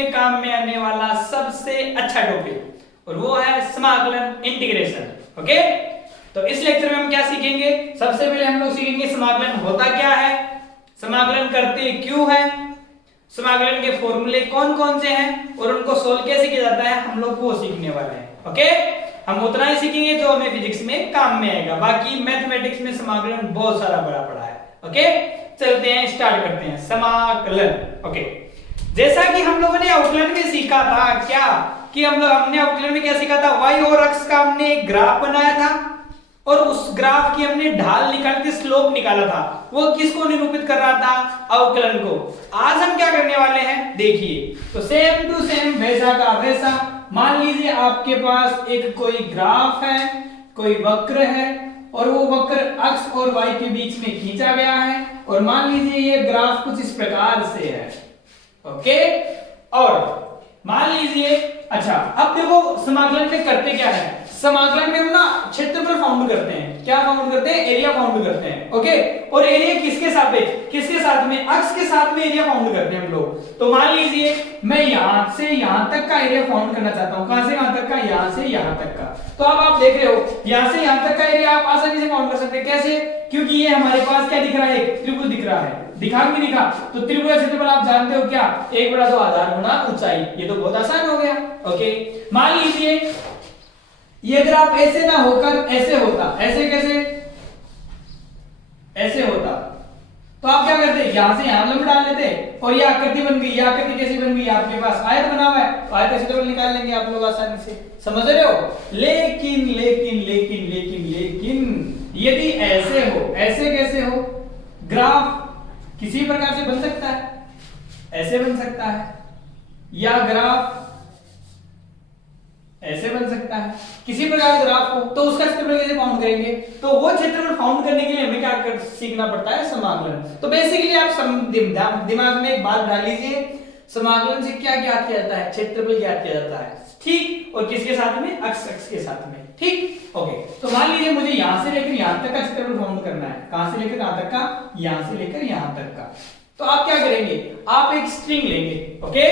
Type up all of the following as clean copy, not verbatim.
में काम में आने वाला सबसे अच्छा टॉपिक और वो है समाकलन इंटीग्रेशन। ओके, तो इस लेक्चर में हम क्या सीखेंगे? सबसे पहले हम लोग सीखेंगे समाकलन होता क्या है, समाकलन करते क्यों है, समाकलन के फॉर्मूले कौन कौन से हैं और उनको सोल्व कैसे किया जाता है, हम लोग वो सीखने वाले हैं। ओके, हम उतना ही सीखेंगे जो हमें फिजिक्स में काम में आएगा, बाकी मैथमेटिक्स में समाकलन बहुत सारा बड़ा पड़ा है। ओके, चलते हैं, स्टार्ट करते हैं समाकलन। ओके, जैसा कि हम लोगों ने आउटलाइन में सीखा था क्या कि हमने आउटलाइन में क्या सीखा था, y और x का हमने एक ग्राफ बनाया था और उस ग्राफ की हमने ढाल निकाल के स्लोप निकाला था। वो किसको निरूपित कर रहा था? अवकलन को। आज हम क्या करने वाले हैं देखिए, तो सेम टू सेम वैसा का वैसा। मान लीजिए आपके पास एक कोई ग्राफ है, कोई वक्र है और वो वक्र x और y के बीच में खींचा गया है और मान लीजिए ये ग्राफ कुछ इस प्रकार से है। ओके, और मान लीजिए, अच्छा अब देखो समाकलन में करते क्या है, समाकलन में हम ना क्षेत्रफल फाउंड करते हैं। क्या फाउंड करते हैं? एरिया फाउंड करते हैं। ओके, और एरिया किसके सापेक्ष? किसके साथ में? अक्ष के साथ में एरिया फाउंड करते हैं हम लोग। तो मान लीजिए मैं यहां से यहां तक का एरिया फाउंड करना चाहता हूं। कहां से कहां तक का? यहां से यहां तक का। तो अब आप देख रहे हो यहां से यहां तक का एरिया आप आसानी से फाउंड कर सकते हैं। कैसे? क्योंकि ये हमारे पास क्या दिख रहा है, एक त्रिभुज दिख रहा है। दिखा कि दिखा? तो त्रिभुज का क्षेत्रफल आप जानते हो क्या, 1 बटा 2 आधार गुणा ऊंचाई। ये तो बहुत आसान हो गया। ओके, मान लीजिए ये ग्राफ ऐसे ना होकर ऐसे होता। ऐसे कैसे? ऐसे होता तो आप क्या करते? यहां से यहां लंब डाल लेते और ये आकृति बन गई। ये आकृति कैसी बन गई? आपके पास आयत बना हुआ है, तो आयत का क्षेत्रफल निकाल लेंगे आप लोग आसानी से। समझ रहे हो? लेकिन लेकिन लेकिन लेकिन लेकिन यदि ऐसे हो, ऐसे कैसे हो? ग्राफ किसी प्रकार से बन सकता है, ऐसे बन सकता है, या ग्राफ ऐसे बन सकता है। किसी प्रकार का ग्राफ हो तो उसका क्षेत्रफल कैसे फाउंड करेंगे? तो वो क्षेत्रफल फाउंड करने के लिए हमें क्या सीखना पड़ता है? समाकलन। तो बेसिकली आप दिमाग में एक बात डाल लीजिए, समाकलन से क्या ज्ञात किया जाता है? क्षेत्रफल ज्ञात किया जाता है। ठीक, और किसके साथ में? अक्ष के साथ में। ठीक, ओके, तो मान लीजिए मुझे यहां से लेकर यहां तक का क्षेत्रफल फाउंड करना है। कहां से लेकर कहां तक का? यहां से लेकर यहां तक का। तो आप क्या करेंगे? आप एक स्ट्रिंग लेंगे। ओके,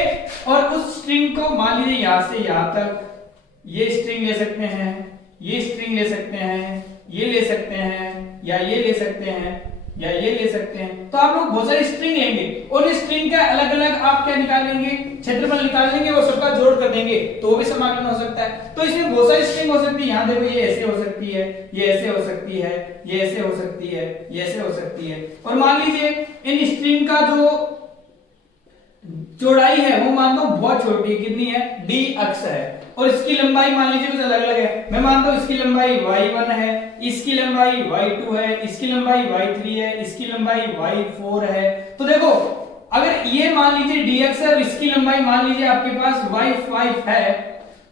और उस स्ट्रिंग को मान लीजिए यहां से यहां तक ये स्ट्रिंग ले सकते हैं, ये स्ट्रिंग ले सकते हैं, ये ले सकते हैं, या ये ले सकते हैं, या ये ले सकते हैं। तो आप लोग बहुत सारी स्ट्रिंग लेंगे और इस स्ट्रिंग का अलग अलग आप क्या निकाल लेंगे? क्षेत्रफल निकाल लेंगे और सबका जोड़ कर देंगे, तो भी समाकलन हो सकता है। तो इसमें बहुत सारी स्ट्रिंग हो सकती है। यहां देखो, ये ऐसे हो सकती है, ये ऐसे हो सकती है, ये ऐसे हो सकती है, ये ऐसे हो सकती है। और मान लीजिए इन स्ट्रिंग का जो चौड़ाई है वो मान लो बहुत छोटी है। कितनी है? d अक्ष है और इसकी लंबाई मान लीजिए कुछ अलग अलग है। मैं मानता हूं इसकी लंबाई y1 है, इसकी लंबाई y2 है, इसकी लंबाई y3 है, इसकी लंबाई y4 है। तो देखो अगर ये मान लीजिए dx है और इसकी लंबाई मान लीजिए आपके पास y5 है,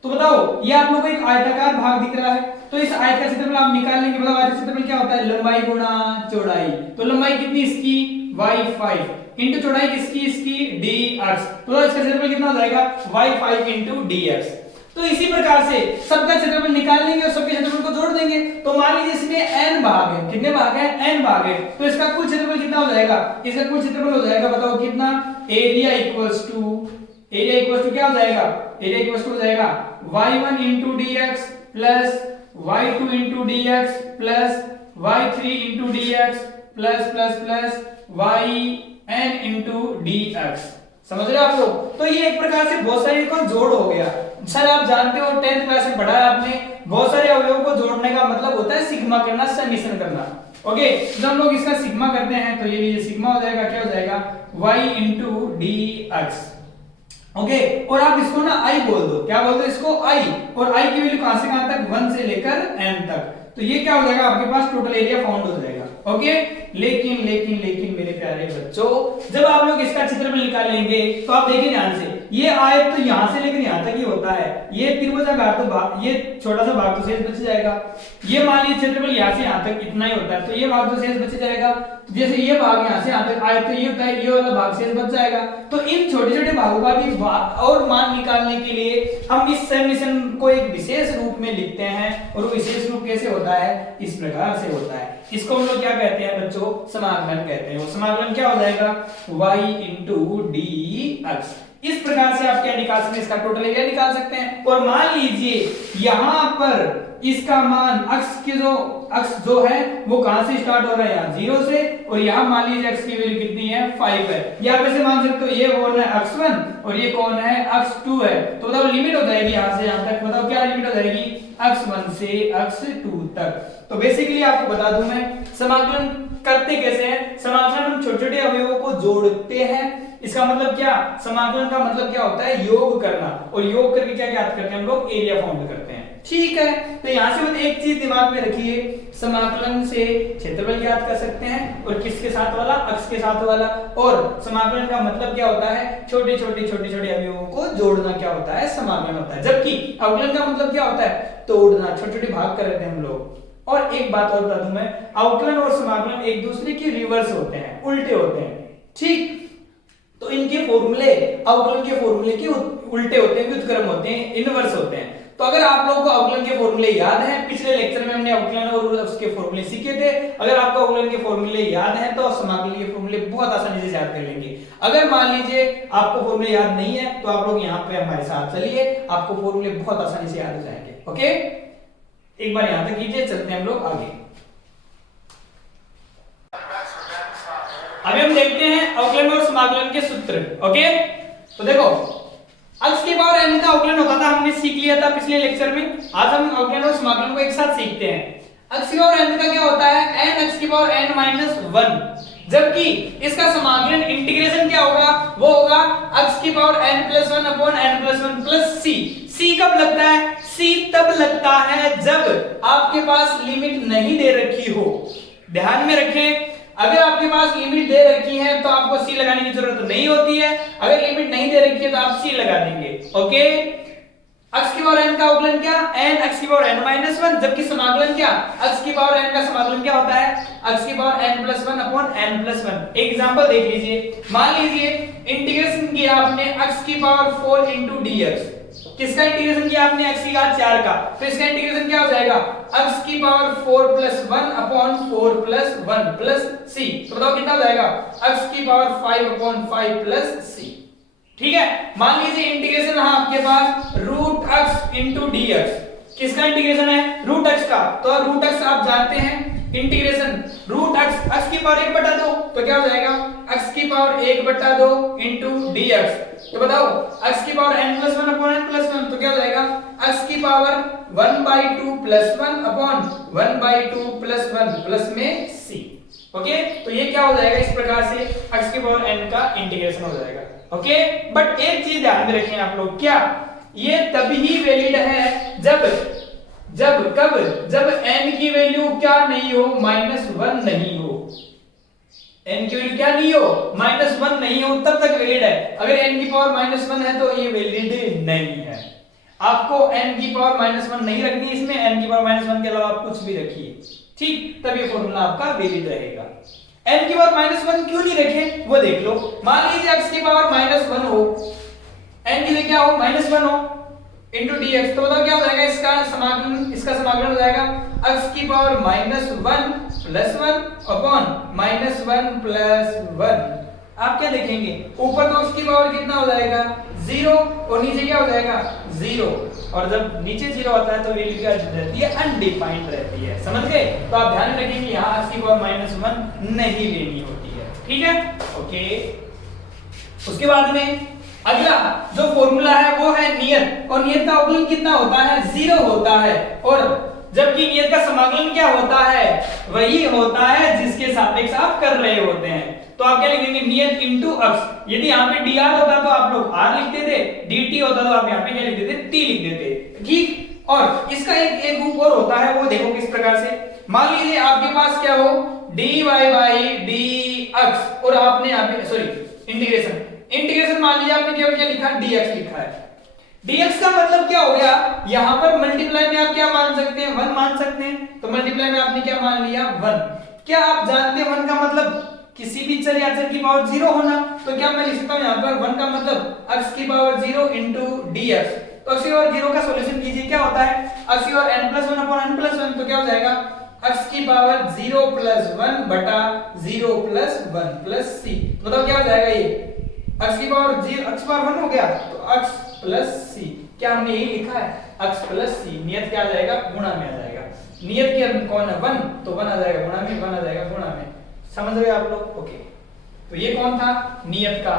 तो बताओ ये आप लोगों को एक आयताकार भाग दिख रहा है। तो इस आयत का क्षेत्रफल आप निकाल लेंगे। बताओ आयत का क्षेत्रफल क्या होता है? लंबाई गुणा चौड़ाई। तो लंबाई कितनी इसकी? y5 इंटू चौड़ाई किसकी? इसकी dx। तो इसका क्षेत्रफल कितना हो जाएगा? y5 into dx। तो इसी प्रकार से सबका क्षेत्रफल निकाल लेंगे और सबके क्षेत्रफल को जोड़ देंगे। तो मान लीजिए इसमें n भाग है। कितने भाग है? n भाग है। तो इसका कुल क्षेत्रफल कितना हो जाएगा? इसका कुल क्षेत्रफल हो जाएगा, बताओ कितना? एरिया इक्वल्स टू क्या हो जाएगा? एरिया इक्वल्स टू हो जाएगा y1 into dx plus y2 into dx plus y3 into dx plus plus plus yn into dx। समझ रहे हो आप लोग? तो ये एक प्रकार से बहुत सारे को जोड़ हो गया। सर आप जानते हो 10th क्लास में पढ़ा है आपने, बहुत सारे अवयवों को जोड़ने का मतलब होता है सिग्मा करना, समेशन करना। ओके, जब हम लोग इसका सिग्मा करते हैं तो ये लीजिए सिग्मा हो जाएगा, क्या हो जाएगा? y into dx। ओके, और आप इसको ना i बोल दो। क्या बोल दो इसको? i। और i की वैल्यू कहां से कहां तक? 1 से लेकर n तक। तो ये क्या हो जाएगा? आपके पास टोटल एरिया फाउंड हो जाएगा। ओके, लेकिन लेकिन लेकिन मेरे प्यारे बच्चों, जब आप लोग इसका क्षेत्रफल निकालेंगे तो आप देखिए ध्यान से, ये आयत तो यहां से लेकर यहां तक ही होता है। ये त्रिभुजाकार तो भाग, ये छोटा सा भाग तो शेष बच जाएगा। ये मान लीजिए क्षेत्रफल यहां से यहां तक इतना ही होता है, तो ये भाग तो शेष बच जाएगा। तो जैसे ये भाग यहां से यहां तक आयत तो ये होता है, ये वाला भाग शेष बच जाएगा। तो इन छोटे छोटे भागों का भी और मान निकालने के लिए हम इस समेशन को एक विशेष रूप में लिखते हैं। और वो विशेष रूप कैसे होता है? इस प्रकार से होता है। इसको हम लोग क्या कहते हैं बच्चों? समाकलन कहते हैं। वो समाकलन क्या हो जाएगा? y into dx। इस प्रकार से आप क्या निकाल सकते हैं, इसका टोटल एरिया निकाल सकते हैं। और मान लीजिए यहां पर इसका मान अक्स जो है वो कहां से स्टार्ट हो रहा है, यहाँ 0 से, और यहाँ मान लीजिए अक्स की वैल्यू कितनी है 5 है। या आप ऐसे मान सकते हो ये कौन है अक्स 1 और ये कौन है अक्स 2 है। तो बताओ लिमिट हो जाएगी यहाँ से यहाँ तक, बताओ क्या लिमिट हो जाएगी अक्स 1 से अक्स 2 तक। तो बेसिकली आपको बता दूं मैं समाकलन करते कैसे हैं। समाकलन हम छोटे छोटे अवयवों को जोड़ते हैं। इसका मतलब क्या, समाकलन का मतलब क्या होता है योग करना, और योग करके क्या ज्ञात करते हैं हम लोग, एरिया फाउंड करते हैं। ठीक है, तो यहां से बस एक चीज दिमाग में रखिए, समाकलन से क्षेत्रफल ज्ञात कर सकते हैं, और किसके साथ वाला, अक्ष के साथ वाला। और समाकलन का मतलब क्या होता है, छोटे छोटे अवयवों को जोड़ना क्या होता है, समाकलन होता है। जबकि अवकलन का मतलब क्या होता है, तोड़ना, छोटे छोटे भाग कर रहे थे हम लोग। और एक बात और बता दूं मैं, अवकलन और समाकलन एक दूसरे के रिवर्स होते हैं, उल्टे होते हैं। ठीक, तो इनके फॉर्मूले अवकलन के फॉर्मूले के उल्टे होते हैं, व्युत्क्रम होते हैं, इनवर्स होते हैं। तो अगर आप लोगों को अवकलन के फॉर्मूले याद हैं, पिछले लेक्चर में हमने अवकलन और उसके फॉर्मूले सीखे थे, अगर आपको अवकलन के फॉर्मूले याद हैं तो समाकलन के फॉर्मूले बहुत आसानी से याद कर लेंगे। अगर मान लीजिए आपको फॉर्मूले याद नहीं है तो आप लोग यहाँ पे हमारे साथ चलिए, आपको फॉर्मूले बहुत आसानी से याद हो जाएंगे। ओके, एक बार यहां तक कीजिए, चलते हैं हम लोग आगे। अभी हम देखते हैं अवकलन और समाकलन के सूत्र। ओके, तो देखो अक्ष की पावर n का अवकलन होता था, हमने सीख लिया था पिछले लेक्चर में। आज हम अवकलन और समाकलन को एक साथ सीखते हैं। अक्ष की पावर n का क्या होता है, n अक्ष की पावर n माइनस 1, जबकि इसका समाकलन इंटीग्रेशन क्या होगा, वो होगा अक्ष की power n plus 1 upon n plus 1 plus c। c कब लगता है, c तब लगता है जब आपके पास लिमिट नहीं दे रखी हो। ध्यान में रखें, अगर आपके पास लिमिट दे रखी है तो आपको सी लगाने की जरूरत नहीं होती है, अगर लिमिट नहीं दे रखी है तो आप सी लगा देंगे। ओके, अक्ष की पावर n का अवकलन क्या, n अक्ष की पावर n माइनस 1, जबकि समाकलन क्या, अक्ष की पावर n का समाकलन क्या होता है, अक्ष की power n plus 1 upon n plus 1। एक एग्जांपल देख लीजिए, मान लीजिए इंटीग्रेशन किया आपने अक्ष की पावर 4 into dx। किसका इंटीग्रेशन किया आपने, x की घात 4 का, तो इसका इंटीग्रेशन क्या हो जाएगा, x की power 4 plus 1 upon 4 plus 1 plus c। तो बताओ कितना हो जाएगा, x की पावर 5 अपॉन 5 प्लस c। ठीक है, मान लीजिए इंटीग्रेशन है आपके पास रूट x इंटू dx। किसका इंटीग्रेशन है, रूट x का, तो रूट x आप जानते हैं इंटीग्रेशन रूट x की पावर 1/2, तो क्या हो जाएगा x की पावर 1/2 इंटू dx। तो बताओ x की power n plus 1 upon n plus 1, तो क्या हो जाएगा x की power 1/2 plus 1 upon 1/2 plus 1 plus में c। ओके, तो ये क्या हो जाएगा, इस प्रकार से x की पावर n का इंटीग्रेशन हो जाएगा। ओके, बट एक चीज ध्यान में रखें आप लोग, क्या ये तभी वैलिड है जब n की वैल्यू क्या नहीं हो, -1 नहीं हो। n की वैल्यू क्या नहीं हो, -1 नहीं हो, तब तक वैलिड है। अगर n की पावर -1 है तो ये वैलिड नहीं है। आपको n की पावर -1 नहीं रखनी, इसमें n की पावर -1 के अलावा आप कुछ भी रखिए, ठीक, तब ये फॉर्मूला आपका वैलिड रहेगा। n की पावर -1 क्यों नहीं रखे वो देख लो। मान लीजिए x की पावर -1 हो, n की वैल्यू क्या हो, -1 हो इंटू dx, तो बताओ क्या हो जाएगा, इसका समाकलन हो जाएगा x की पावर -1 प्लस 1 अपॉन -1 प्लस 1। आप क्या देखेंगे, ऊपर तो x की पावर कितना हो जाएगा 0 और नीचे क्या हो जाएगा 0, और जब नीचे 0 आता है तो वैल्यू क्या रहती है, अनडिफाइंड रहती है। समझ गए, तो आप ध्यान रखेंगे यहाँ x की पावर -1 नहीं लेनी होती है। ठीक है, ओके। उसके बाद में अगला जो फॉर्मूला है वो है नियत, और नियत का अवकलन कितना होता है, 0 होता है। और जबकि नियत का समाकलन क्या होता है, वही होता है जिसके सापेक्ष आप कर रहे होते हैं। तो आप क्या लिखेंगे, नियत इंटू अक्ष। यदि यहाँ पे dr होता तो आप लोग r लिखते थे, dt होता तो आप यहाँ पे क्या लिखते थे, t लिख देते। ठीक, और इसका एक रूप और होता है, वो देखो किस प्रकार से। मान लीजिए आपके पास क्या हो, dy बाई dx, और आपने यहाँ पे सॉरी इंटीग्रेशन मान लीजिए आपने केवल क्या लिखा, dx लिखा है। dx का मतलब क्या हो गया, यहां पर मल्टीप्लाई में आप क्या मान सकते हैं, 1 मान सकते हैं। तो मल्टीप्लाई में आपने क्या मान लिया, 1। क्या आप जानते हैं 1 का मतलब किसी भी चर या चर की पावर 0 होना, तो क्या मैं लिख सकता हूं यहां पर 1 का मतलब x की पावर 0 इंटू dx। तो x की पावर 0 का सॉल्यूशन कीजिए, क्या होता है x की power n plus 1 upon n plus 1, तो क्या हो जाएगा x की पावर 0 प्लस 1 बटा 0 प्लस 1 प्लस c। बताओ क्या हो जाएगा ये x की पावर 0 x पावर 1 हो गया तो x प्लस c, क्या हमने यही लिखा है x प्लस c, नियत क्या आ जाएगा गुणा में आ जाएगा, नियत की कौन है 1 तो 1 आ जाएगा गुणा में, 1 आ जाएगा गुणा में, समझ रहे आप लोग? ओके तो ये कौन था नियत का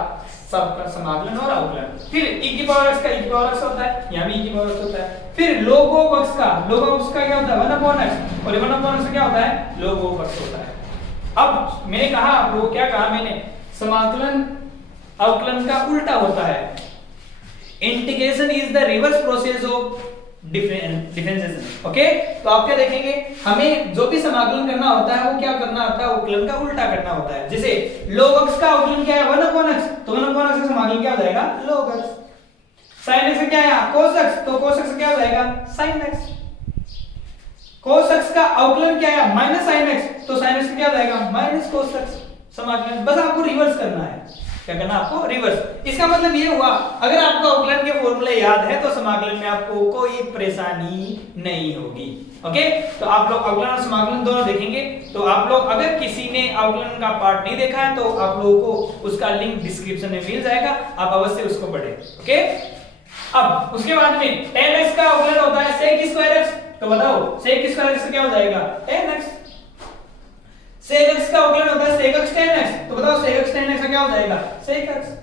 सब समाकलन और अवकलन। फिर e की पावर x का e की पावर x होता है, यहाँ भी e की पावर x होता है। फिर log of x का क्या होता है 1 upon x, और 1 upon x क्या होता है log of x होता है। अब मैंने कहा आप लोगों क्या कहा मैंने, समाकलन अवकलन का उल्टा होता है, integration is the reverse process of differentiation. Okay तो आप क्या देखेंगे, हमें जो भी समाकलन करना होता है वो क्या करना होता है, अवकलन का उल्टा करना होता है। जैसे log x का अवकलन क्या है 1 upon x, तो 1 upon x का समाकलन क्या हो जाएगा log x। sin x क्या है cos x, तो cos x क्या हो जाएगा sin x। cos x का अवकलन क्या है माइनस sin x, तो sin x क्या हो जाएगा माइनस cos x। समाकलन बस आपको रिवर्स करना है, क्या करना आपको रिवर्स। इसका मतलब ये हुआ अगर आपको अवकलन के फॉर्मूले याद है तो समाकलन में आपको कोई परेशानी नहीं होगी। ओके तो आप लोग अवकलन और समाकलन दोनों देखेंगे, तो आप लोग अगर किसी ने अवकलन का पार्ट नहीं देखा है तो आप लोगों को उसका लिंक डिस्क्रिप्शन में मिल जाएगा, आप अवश्य उसको पढ़ें। ओके अब उसके बाद में tan x का अवकलन होता है sec स्क्वायर x, तो बताओ sec स्क्वायर x क्या हो जाएगा tan x। sec x का अवकलन होता है sec x tan x, तो बताओ sec x tan x का क्या हो जाएगा sec x।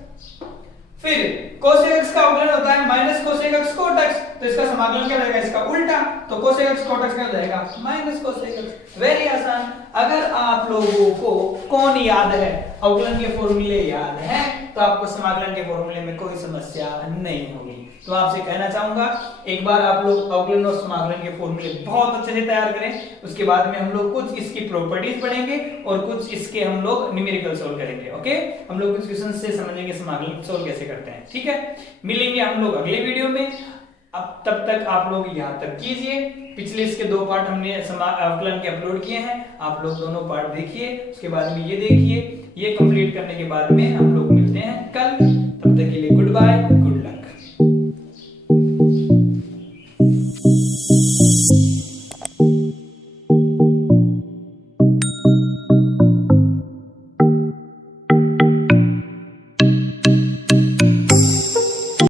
फिर cosec x का अवकलन होता है minus cosec x cot x, तो इसका समाकलन क्या हो जाएगा इसका उल्टा, तो cosec x cot x क्या हो जाएगा माइनस cosec x। वेरी आसान, अगर आप लोगों को कौन याद है अवकलन के फॉर्मूले याद है तो आपको समाकलन के फॉर्मूले में कोई समस्या नहीं होगी। तो आपसे कहना चाहूंगा एक बार आप लोग अवकलन और समाकलन के फॉर्मूले बहुत अच्छे से तैयार करें, उसके बाद में हम लोग कुछ इसकी प्रॉपर्टीज पढ़ेंगे और कुछ इसके हम लोग न्यूमेरिकल सॉल्व करेंगे। ओके हम लोग कुछ क्वेश्चन से समझेंगे समाकलन सॉल्व कैसे करते हैं। ठीक है मिलेंगे हम लोग अगले वीडियो में, अब तब तक आप लोग यहाँ तक कीजिए। पिछले इसके 2 पार्ट हमने अवकलन के अपलोड किए हैं, आप लोग दोनों पार्ट देखिए, उसके बाद में ये देखिए, ये कंप्लीट करने के बाद में हम लोग मिलते हैं कल, तब तक के लिए गुड बाय।